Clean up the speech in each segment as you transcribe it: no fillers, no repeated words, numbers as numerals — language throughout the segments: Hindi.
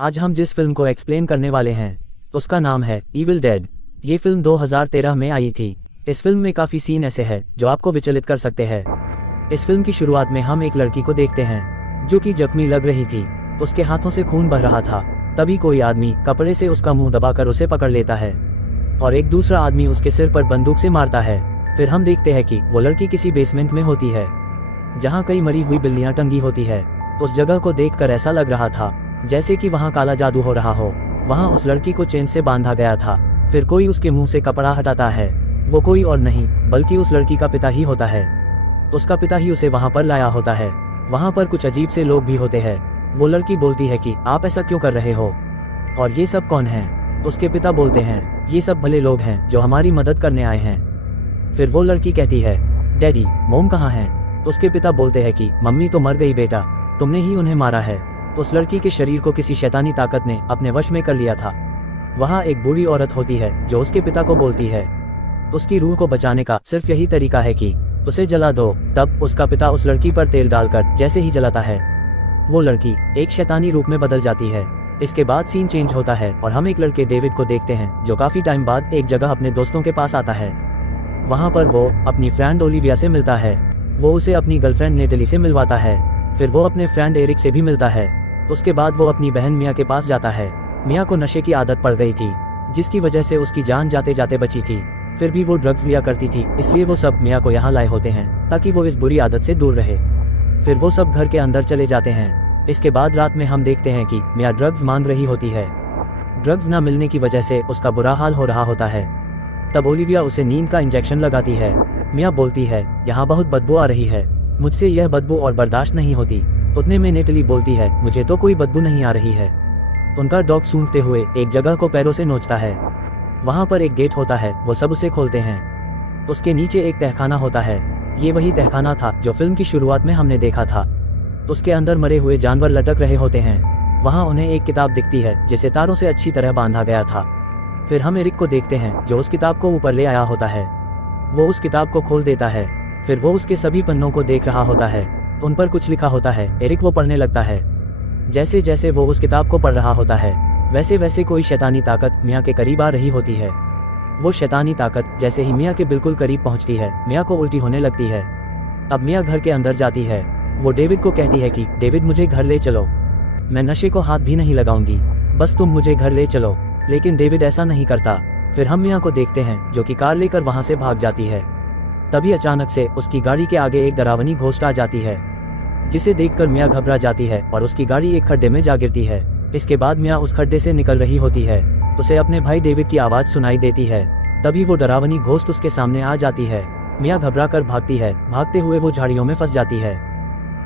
आज हम जिस फिल्म को एक्सप्लेन करने वाले हैं उसका नाम है इविल डेड। ये फिल्म 2013 में आई थी। इस फिल्म में काफ़ी सीन ऐसे हैं जो आपको विचलित कर सकते हैं। इस फिल्म की शुरुआत में हम एक लड़की को देखते हैं जो कि जख्मी लग रही थी, उसके हाथों से खून बह रहा था। तभी कोई आदमी कपड़े से उसका मुंह दबाकर उसे पकड़ लेता है और एक दूसरा आदमी उसके सिर पर बंदूक से मारता है। फिर हम देखते हैं कि वो लड़की किसी बेसमेंट में होती है जहाँ कई मरी हुई बिल्लियाँ टंगी होती है। उस जगह को देखकर ऐसा लग रहा था जैसे कि वहाँ काला जादू हो रहा हो। वहाँ उस लड़की को चेन से बांधा गया था। फिर कोई उसके मुंह से कपड़ा हटाता है। वो कोई और नहीं बल्कि उस लड़की का पिता ही होता है। उसका पिता ही उसे वहाँ पर लाया होता है। वहाँ पर कुछ अजीब से लोग भी होते हैं। वो लड़की बोलती है कि आप ऐसा क्यों कर रहे हो और ये सब कौन है। उसके पिता बोलते हैं ये सब भले लोग हैं जो हमारी मदद करने आए हैं। फिर वो लड़की कहती है डैडी मोम कहाँ है। उसके पिता बोलते हैं कि मम्मी तो मर गई बेटा, तुमने ही उन्हें मारा है। उस लड़की के शरीर को किसी शैतानी ताकत ने अपने वश में कर लिया था। वहाँ एक बूढ़ी औरत होती है जो उसके पिता को बोलती है उसकी रूह को बचाने का सिर्फ यही तरीका है कि उसे जला दो। तब उसका पिता उस लड़की पर तेल डालकर जैसे ही जलाता है वो लड़की एक शैतानी रूप में बदल जाती है। इसके बाद सीन चेंज होता है और हम एक लड़के डेविड को देखते हैं जो काफी टाइम बाद एक जगह अपने दोस्तों के पास आता है। वहाँ पर वो अपनी फ्रेंड ओलिविया से मिलता है। वो उसे अपनी गर्लफ्रेंड नेटली से मिलवाता है। फिर वो अपने फ्रेंड एरिक से भी मिलता है। उसके बाद वो अपनी बहन मिया के पास जाता है। मिया को नशे की आदत पड़ गई थी जिसकी वजह से उसकी जान जाते जाते बची थी। फिर भी वो ड्रग्स लिया करती थी, इसलिए वो सब मिया को यहाँ लाए होते हैं ताकि वो इस बुरी आदत से दूर रहे। फिर वो सब घर के अंदर चले जाते हैं। इसके बाद रात में हम देखते हैं कि मिया ड्रग्स मांग रही होती है। ड्रग्स ना मिलने की वजह से उसका बुरा हाल हो रहा होता है। तब ओलिविया उसे नींद का इंजेक्शन लगाती है। मिया बोलती है यहाँ बहुत बदबू आ रही है, मुझसे यह बदबू और बर्दाश्त नहीं होती। उतने में नेटली बोलती है मुझे तो कोई बदबू नहीं आ रही है। उनका डॉग सूंघते हुए एक जगह को पैरों से नोचता है। वहाँ पर एक गेट होता है, वो सब उसे खोलते हैं। उसके नीचे एक तहखाना होता है। ये वही तहखाना था जो फिल्म की शुरुआत में हमने देखा था। उसके अंदर मरे हुए जानवर लटक रहे होते हैं। वहाँ उन्हें एक किताब दिखती है जिसे तारों से अच्छी तरह बांधा गया था। फिर हम एरिक को देखते हैं जो उस किताब को ऊपर ले आया होता है। वो उस किताब को खोल देता है। फिर वो उसके सभी पन्नों को देख रहा होता है। उन पर कुछ लिखा होता है। एरिक वो पढ़ने लगता है। जैसे जैसे वो उस किताब को पढ़ रहा होता है वैसे वैसे कोई शैतानी ताकत मिया के करीब आ रही होती है। वो शैतानी ताकत जैसे ही मिया के बिल्कुल करीब पहुंचती है मिया को उल्टी होने लगती है। अब मिया घर के अंदर जाती है। वो डेविड को कहती है कि डेविड मुझे घर ले चलो, मैं नशे को हाथ भी नहीं लगाऊंगी, बस तुम मुझे घर ले चलो। लेकिन डेविड ऐसा नहीं करता। फिर हम मिया को देखते हैं जो कि कार लेकर वहां से भाग जाती है। तभी अचानक से उसकी गाड़ी के आगे एक डरावनी घोस्ट आ जाती है जिसे देखकर मिया घबरा जाती है और उसकी गाड़ी एक खड्डे में जा गिरती है। इसके बाद मिया उस खड्डे से निकल रही होती है। उसे अपने भाई डेविड की आवाज सुनाई देती है। तभी वो डरावनी घोस्ट उसके सामने आ जाती है। मिया घबरा कर भागती है। भागते हुए वो झाड़ियों में फंस जाती है।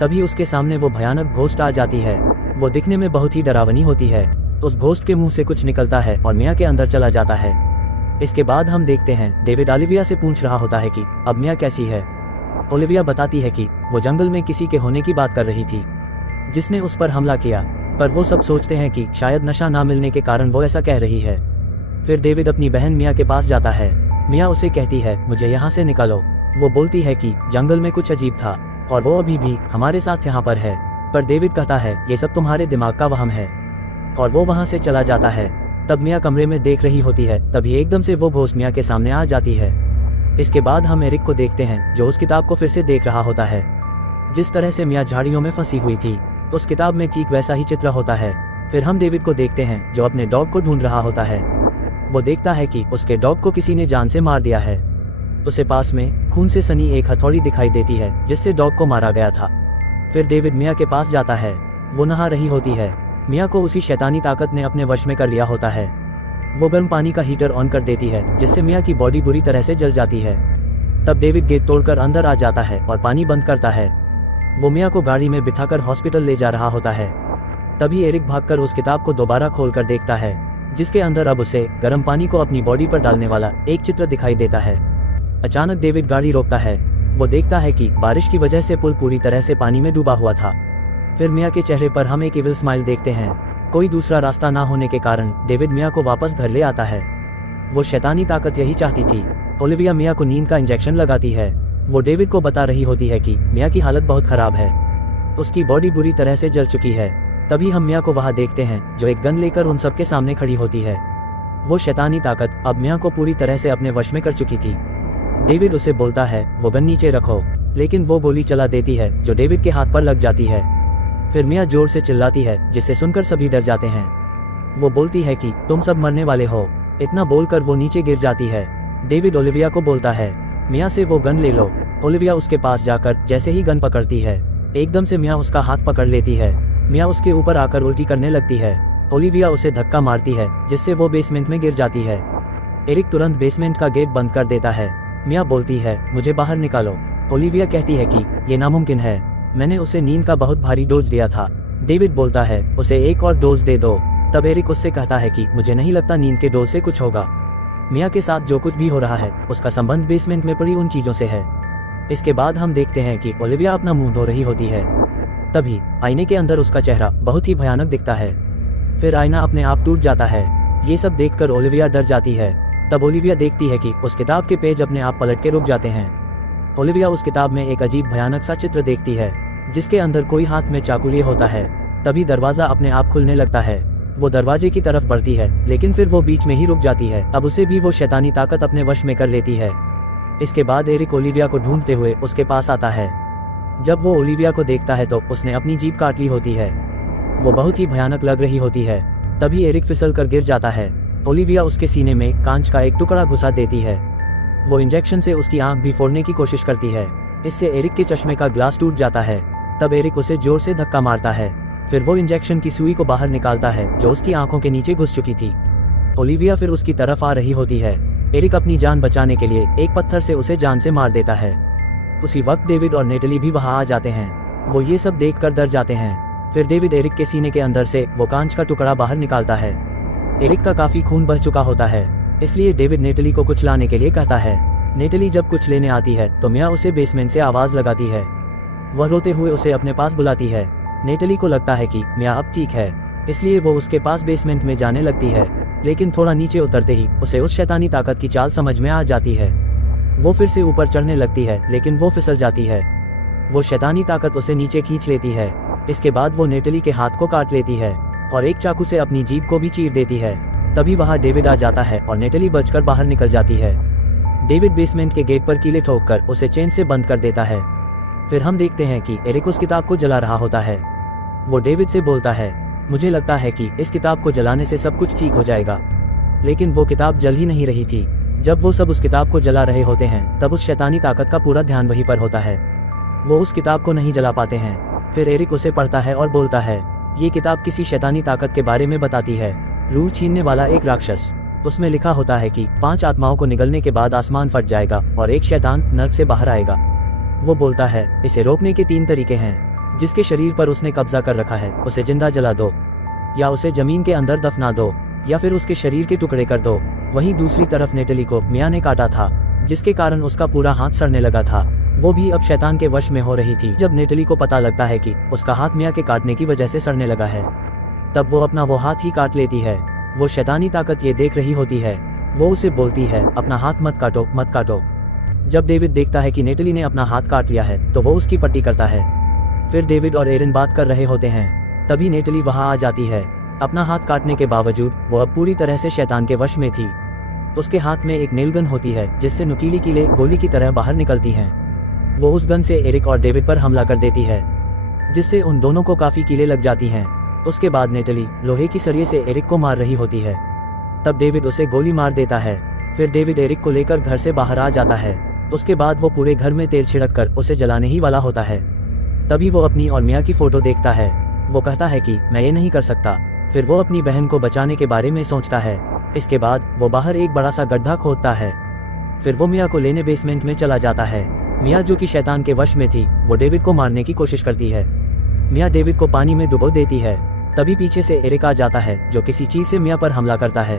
तभी उसके सामने वो भयानक घोस्ट आ जाती है। वो दिखने में बहुत ही डरावनी होती है। उस घोस्ट के मुंह से कुछ निकलता है और मिया के अंदर चला जाता है। इसके बाद हम देखते हैं डेविड ओलिविया से पूछ रहा होता है कि अब मिया कैसी है। ओलिविया बताती है कि वो जंगल में किसी के होने की बात कर रही थी जिसने उस पर हमला किया, पर वो सब सोचते हैं कि शायद नशा ना मिलने के कारण वो ऐसा कह रही है। फिर डेविड अपनी बहन मिया के पास जाता है। मिया उसे कहती है मुझे यहाँ से निकालो। वो बोलती है कि जंगल में कुछ अजीब था और वो अभी भी हमारे साथ यहाँ पर है। पर डेविड कहता है ये सब तुम्हारे दिमाग का वहम है और वो वहाँ से चला जाता है। तब मिया कमरे में देख रही होती है। तभी एकदम से वो घोस्ट मिया के सामने आ जाती है। इसके बाद हम एरिक को देखते हैं जो उस किताब को फिर से देख रहा होता है। जिस तरह से मिया झाड़ियों में फंसी हुई थी उस किताब में ठीक वैसा ही चित्र होता है। फिर हम डेविड को देखते हैं जो अपने डॉग को ढूंढ रहा होता है। वो देखता है कि उसके डॉग को किसी ने जान से मार दिया है। उसे पास में खून से सनी एक हथौड़ी दिखाई देती है जिससे डॉग को मारा गया था। फिर डेविड मिया के पास जाता है। वो नहा रही होती है। मिया को उसी शैतानी ताकत ने अपने वश में कर लिया होता है। वो गर्म पानी का हीटर ऑन कर देती है जिससे मिया की बॉडी बुरी तरह से जल जाती है। तब डेविड गेट तोड़कर अंदर आ जाता है और पानी बंद करता है। वो मिया को गाड़ी में बिठाकर हॉस्पिटल ले जा रहा होता है। तभी एरिक भागकर उस किताब को दोबारा खोलकर देखता है जिसके अंदर अब उसे गर्म पानी को अपनी बॉडी पर डालने वाला एक चित्र दिखाई देता है। अचानक डेविड गाड़ी रोकता है। वो देखता है कि बारिश की वजह से पुल पूरी तरह से पानी में डूबा हुआ था। फिर मिया के चेहरे पर हम एक इविल स्माइल देखते हैं। कोई दूसरा रास्ता ना होने के कारण डेविड मिया को वापस घर ले आता है। वो शैतानी ताकत यही चाहती थी। ओलिविया मिया को नींद का इंजेक्शन लगाती है। वो डेविड को बता रही होती है कि मिया की हालत बहुत खराब है, उसकी बॉडी बुरी तरह से जल चुकी है। तभी हम मिया को वहां देखते हैं जो एक गन लेकर उन सबके सामने खड़ी होती है। वो शैतानी ताकत अब मिया को पूरी तरह से अपने वश में कर चुकी थी। डेविड उसे बोलता है वो गन नीचे रखो, लेकिन वो गोली चला देती है जो डेविड के हाथ पर लग जाती है। फिर मिया जोर से चिल्लाती है जिसे सुनकर सभी डर जाते हैं। वो बोलती है कि तुम सब मरने वाले हो। इतना बोलकर वो नीचे गिर जाती है। डेविड ओलिविया को बोलता है मिया से वो गन ले लो। ओलिविया उसके पास जाकर जैसे ही गन पकड़ती है, एकदम से मिया उसका हाथ पकड़ लेती है। मिया उसके ऊपर आकर उल्टी करने लगती है। ओलिविया उसे धक्का मारती है जिससे वो बेसमेंट में गिर जाती है। एरिक तुरंत बेसमेंट का गेट बंद कर देता है। मिया बोलती है मुझे बाहर निकालो। ओलिविया कहती है कि ये नामुमकिन है, मैंने उसे नींद का बहुत भारी डोज दिया था। डेविड बोलता है उसे एक और डोज दे दो। तब एरिक उससे कहता है कि मुझे नहीं लगता नींद के डोज से कुछ होगा। मिया के साथ जो कुछ भी हो रहा है उसका संबंध बेसमेंट में पड़ी उन चीजों से है। इसके बाद हम देखते हैं कि ओलिविया अपना मुंह धो रही होती है। तभी आईने के अंदर उसका चेहरा बहुत ही भयानक दिखता है। फिर आईना अपने आप टूट जाता है। ये सब देखकर ओलिविया डर जाती है। तब ओलिविया देखती है कि उस किताब के पेज अपने आप पलट के रुक जाते हैं। ओलिविया उस किताब में एक अजीब भयानक सा चित्र देखती है जिसके अंदर कोई हाथ में चाकू लिए होता है। तभी दरवाजा अपने आप खुलने लगता है। वो दरवाजे की तरफ बढ़ती है, लेकिन फिर वो बीच में ही रुक जाती है। अब उसे भी वो शैतानी ताकत अपने वश में कर लेती है। इसके बाद एरिक ओलिविया को ढूंढते हुए उसके पास आता है। जब वो ओलिविया को देखता है तो उसने अपनी जीभ काट ली होती है। वो बहुत ही भयानक लग रही होती है। तभी एरिक फिसल कर गिर जाता है। ओलिविया उसके सीने में कांच का एक टुकड़ा घुसा देती है। वो इंजेक्शन से उसकी आंख भी फोड़ने की कोशिश करती है। इससे एरिक के चश्मे का ग्लास टूट जाता है। तब एरिक उसे जोर से धक्का मारता है। फिर वो इंजेक्शन की सुई को बाहर निकालता है जो उसकी आंखों के नीचे घुस चुकी थी। ओलिविया फिर उसकी तरफ आ रही होती है। एरिक अपनी जान बचाने के लिए एक पत्थर से उसे जान से मार देता है। उसी वक्त डेविड और नेटली भी वहां आ जाते हैं। वो ये सब देखकर डर जाते हैं। फिर डेविड एरिक के सीने के अंदर से वो कांच का टुकड़ा बाहर निकालता है। एरिक का काफी खून बह चुका होता है, इसलिए डेविड नेटली को कुछ लाने के लिए कहता है। नेटली जब कुछ लेने आती है तो मिया उसे बेसमेंट से आवाज लगाती है। वह रोते हुए उसे अपने पास बुलाती है। नेटली को लगता है कि मिया अब ठीक है, इसलिए वो उसके पास बेसमेंट में जाने लगती है। लेकिन थोड़ा नीचे उतरते ही उसे उस शैतानी ताकत की चाल समझ में आ जाती है। वो फिर से ऊपर चढ़ने लगती है, लेकिन वो फिसल जाती है। वो शैतानी ताकत उसे नीचे खींच लेती है। इसके बाद वो नेटली के हाथ को काट लेती है और एक चाकू से अपनी जीभ को भी चीर देती है। तभी वहां डेविड आ जाता है और नेटली बचकर बाहर निकल जाती है। डेविड बेसमेंट के गेट पर कीले ठोककर उसे चेन से बंद कर देता है। फिर हम देखते हैं कि एरिक उस किताब को जला रहा होता है। वो डेविड से बोलता है मुझे लगता है कि इस किताब को जलाने से सब कुछ ठीक हो जाएगा। लेकिन वो किताब जल ही नहीं रही थी। जब वो सब उस किताब को जला रहे होते हैं तब उस शैतानी ताकत का पूरा ध्यान वहीं पर होता है। वो उस किताब को नहीं जला पाते हैं। फिर एरिक उसे पढ़ता है और बोलता है ये किताब किसी शैतानी ताकत के बारे में बताती है, रूह छीनने वाला एक राक्षस। उसमें लिखा होता है कि 5 आत्माओं को निगलने के बाद आसमान फट जाएगा और एक शैतान नर्क से बाहर आएगा। वो बोलता है इसे रोकने के 3 तरीके हैं। जिसके शरीर पर उसने कब्जा कर रखा है उसे जिंदा जला दो, या उसे जमीन के अंदर दफना दो, या फिर उसके शरीर के टुकड़े कर दो। वहीं दूसरी तरफ नेटली को मिया ने काटा था, जिसके कारण उसका पूरा हाथ सड़ने लगा था। वो भी अब शैतान के वश में हो रही थी। जब नेटली को पता लगता है कि उसका हाथ मिया के काटने की वजह से सड़ने लगा है, तब वो अपना वो हाथ ही काट लेती है। वो शैतानी ताकत ये देख रही होती है। वो उसे बोलती है अपना हाथ मत काटो, मत काटो। जब डेविड देखता है कि नेटली ने अपना हाथ काट लिया है तो वो उसकी पट्टी करता है। फिर डेविड और एरिन बात कर रहे होते हैं। तभी नेटली वहां आ जाती है। अपना हाथ काटने के बावजूद वो अब पूरी तरह से शैतान के वश में थी। उसके हाथ में एक नेल गन होती है जिससे नुकीली कीले गोली की तरह बाहर निकलती हैं। वो उस गन से एरिक और डेविड पर हमला कर देती है, जिससे उन दोनों को काफी कीले लग जाती हैं। उसके बाद नेटली लोहे की सरिये से एरिक को मार रही होती है। तब डेविड उसे गोली मार देता है। फिर डेविड एरिक को लेकर घर से बाहर आ जाता है। उसके बाद वो पूरे घर में तेल छिड़क कर उसे जलाने ही वाला होता है। तभी वो अपनी और मिया की फोटो देखता है। वो कहता है कि मैं ये नहीं कर सकता। फिर वो अपनी बहन को बचाने के बारे में सोचता है। इसके बाद वो बाहर एक बड़ा सा गड्ढा खोदता है। फिर वो मिया को लेने बेसमेंट में चला जाता है। मिया जो कि शैतान के वश में थी, वो डेविड को मारने की कोशिश करती है। मिया डेविड को पानी में डुबो देती है। तभी पीछे से एरिक आ जाता है जो किसी चीज से मिया पर हमला करता है।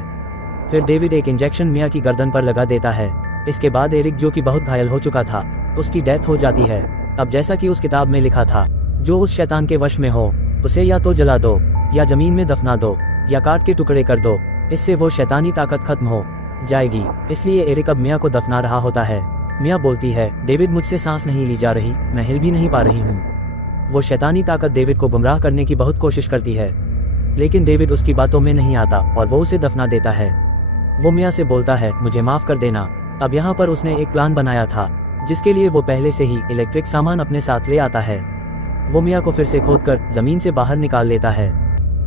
फिर डेविड एक इंजेक्शन मिया की गर्दन पर लगा देता है। इसके बाद एरिक जो कि बहुत घायल हो चुका था, उसकी डेथ हो जाती है। अब जैसा कि उस किताब में लिखा था, जो उस शैतान के वश में हो उसे या तो जला दो, या जमीन में दफना दो, या काट के टुकड़े कर दो। इससे वो शैतानी ताकत खत्म हो जाएगी। इसलिए एरिक अब मिया को दफना रहा होता है। मिया बोलती है डेविड मुझसे सांस नहीं ली जा रही, मैं हिल भी नहीं पा रही हूँ। वो शैतानी ताकत डेविड को गुमराह करने की बहुत कोशिश करती है, लेकिन डेविड उसकी बातों में नहीं आता और वो उसे दफना देता है। वो मिया से बोलता है, मुझे माफ कर देना। अब यहाँ पर उसने एक प्लान बनाया था जिसके लिए वो पहले से ही इलेक्ट्रिक सामान अपने साथ ले आता है। वो मिया को फिर से खोदकर जमीन से बाहर निकाल लेता है।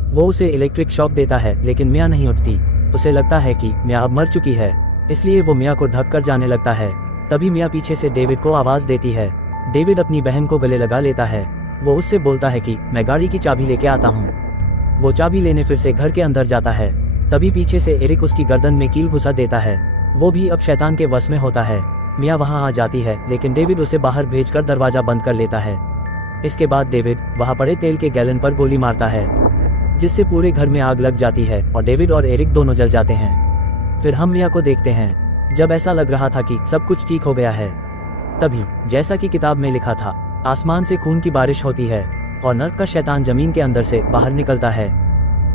वो उसे इलेक्ट्रिक शॉक देता है, लेकिन मिया नहीं उठती। उसे लगता है कि मिया अब मर चुकी है, इसलिए वो मिया को ढक कर जाने लगता है। तभी मिया पीछे से डेविड को आवाज देती है। डेविड अपनी बहन को गले लगा लेता है। वो उससे बोलता है कि मैं गाड़ी की चाबी लेके आता हूँ। वो चाबी लेने फिर से घर के अंदर जाता है। तभी पीछे से एरिक उसकी गर्दन में कील घुसा देता है। वो भी अब शैतान के वश में होता है। मिया वहां आ जाती है, लेकिन डेविड उसे बाहर भेजकर दरवाजा बंद कर लेता है। इसके बाद डेविड वहां पड़े तेल के गैलन पर गोली मारता है, जिससे पूरे घर में आग लग जाती है और डेविड और एरिक दोनों जल जाते हैं। फिर हम मिया को देखते हैं जब ऐसा लग रहा था कि सब कुछ ठीक हो गया है। तभी जैसा कि किताब में लिखा था, आसमान से खून की बारिश होती है और नर्क का शैतान जमीन के अंदर से बाहर निकलता है।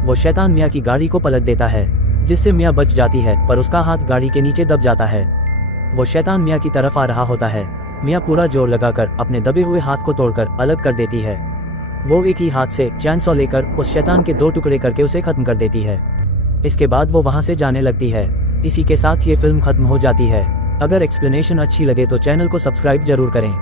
वो शैतान मिया की गाड़ी को पलट देता है, जिससे मिया बच जाती है, पर उसका हाथ गाड़ी के नीचे दब जाता है। वो शैतान मिया की तरफ आ रहा होता है। मिया पूरा जोर लगाकर अपने दबे हुए हाथ को तोड़कर अलग कर देती है। वो एक ही हाथ से चैनसॉ लेकर उस शैतान के 2 टुकड़े करके उसे खत्म कर देती है। इसके बाद वो वहां से जाने लगती है। इसी के साथ ये फिल्म खत्म हो जाती है। अगर एक्सप्लेनेशन अच्छी लगे तो चैनल को सब्सक्राइब जरूर करें।